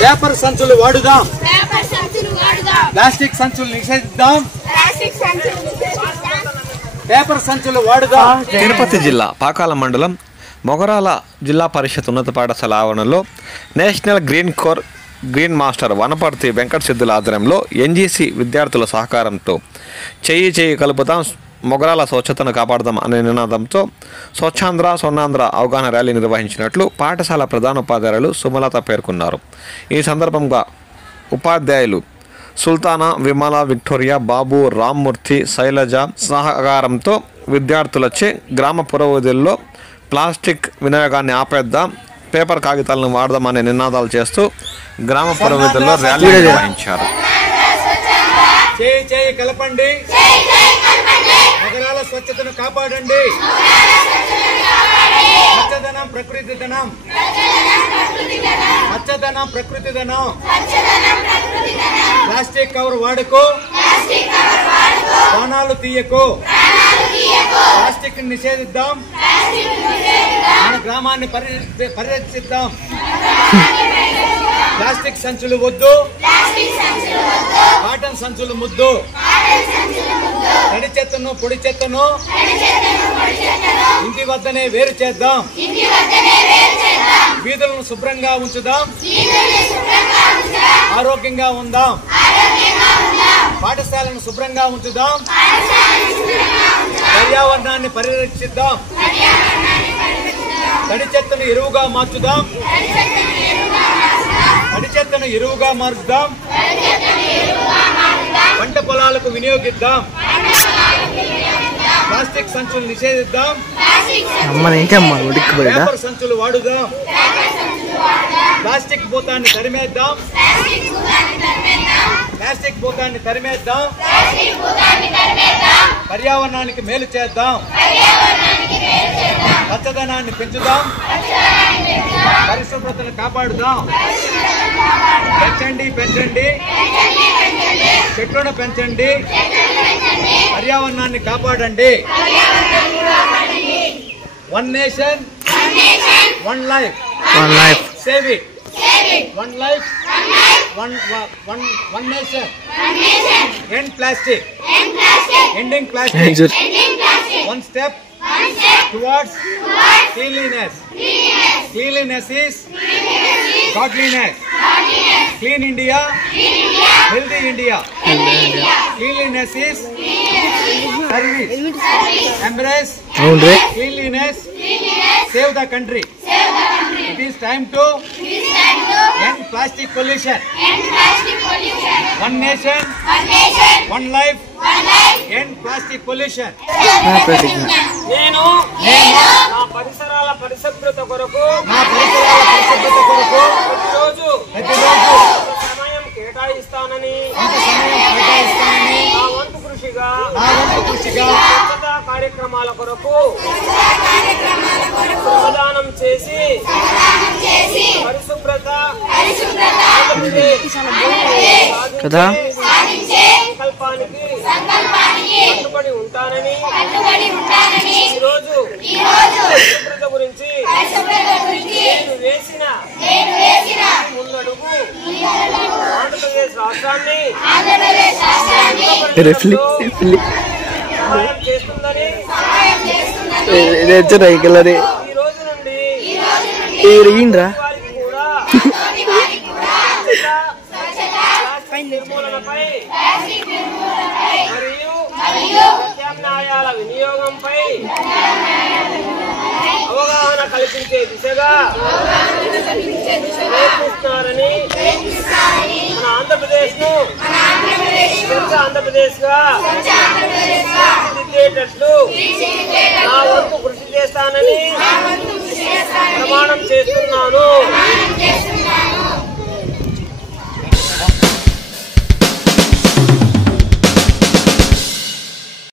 Paper సంచులు వాడుదాం, plastic సంచులు నిషేధిద్దాం, paper సంచులు వాడుదాం. తిరుపతి జిల్లా పాకాల మండలం మొగరాల జిల్లా పరిషత్ ఉన్నత పాఠశాల ఆవరణలో national green master Wanaparthy Venkata సిద్ధుల ఆధ్వర్యంలో ఎన్జీసీ విద్యార్థుల సహకారంతో చేయి కలుపుతాం, మొగరాల స్వచ్ఛతను కాపాడదాం అనే నినాదంతో స్వచ్ఛాంధ్ర స్వర్ణాంధ్ర అవగాహన ర్యాలీ నిర్వహించినట్లు పాఠశాల ప్రధానోపాధ్యాయులు సుమలత పేర్కొన్నారు. ఈ సందర్భంగా ఉపాధ్యాయులు సుల్తానా, విమల, విక్టోరియా, బాబు, రామ్మూర్తి, శైలజ సహకారంతో విద్యార్థులచే గ్రామ పురోగతిలో ప్లాస్టిక్ వినియోగాన్ని ఆపేద్దాం, పేపర్ కాగితాలను వాడదాం అనే నినాదాలు చేస్తూ గ్రామ పురోగతిలో ర్యాలీ నిర్వహించారు. చేయి కలపండి, నగరాల స్వచ్ఛతను కాపాడండి, పచ్చదనం ప్రకృతి ధనం, పచ్చదనం ప్రకృతి ధనం, ప్లాస్టిక్ కవర్ వాడుకో, ప్రాణాలు తీయకు, ప్లాస్టిక్ నిషేధిద్దాం, మన గ్రామాన్ని పరిరక్షిద్దాం. ప్లాస్టిక్ సంచులు వద్దు, కాటన్ సంచులు ముద్దు, తడి చెత్తను పొడి చెత్తను ఇంటి వద్దనే వేరు చేద్దాం, వీధులను శుభ్రంగా ఉంచుదాం, ఆరోగ్యంగా ఉందాం, పాఠశాలను శుభ్రంగా ఉంచుదాం, పర్యావరణాన్ని పరిరక్షిద్దాం, తడి చెత్తను ఎరువుగా మార్చుదాం, తడి చెత్తను ఎరువుగా మారుద్దాం, పంట పొలాలకు వినియోగిద్దాం, ప్లాస్టిక్ సంచులు నిషేధిద్దాం, పేపర్ సంచులు వాడుదాం, ప్లాస్టిక్ భూతాన్ని తరిమేద్దాం, ప్లాస్టిక్ భూతాన్ని తరిమేద్దాం, పర్యావరణానికి మేలు చేద్దాం, పచ్చదనాన్ని పెంచుదాం, పరిశుభ్రతను కాపాడుదాం. పెంచండి చెట్లను పెంచండి, పర్యావరణాన్ని కాపాడండి. One nation one life, save it. One life one nation, end plastic, ending plastic, one step towards cleanliness. Cleanliness is godliness. Clean India, healthy India. Cleanliness is service. Embrace cleanliness, save the country. It is time to end plastic pollution. One nation, one life, end plastic pollution. నేను నా పరిసరాల పరిశుభ్రత కొరకు ప్రతిరోజు సమయం కేటాయిస్తానని నా వంతు కృషిగా స్వచ్ఛతా కార్యక్రమాల కొరకు శ్రమదానం చేసి పరిశుభ్రత సంకల్పానికి కట్టుబడి ఉంటానని ఈరోజు పరిశుభ్రత గురించి నేను వేసిన ముందడుగు ఆంధ్రప్రదేశ్ రాష్ట్రాన్ని సహాయం చేస్తుందని ఈ రోజు నుండి నిర్మూలనపై మరియు ప్రత్యామ్నాయాల వినియోగంపై అవగాహన కల్పించే దిశగా ప్రయత్నిస్తున్నారని మన ఆంధ్రప్రదేశ్ ను స్వచ్ఛ ఆంధ్రప్రదేశ్ గా తీర్చిదిద్దేటట్లు నా వంతు కృషి చేస్తానని ప్రమాణం చేస్తున్నాను.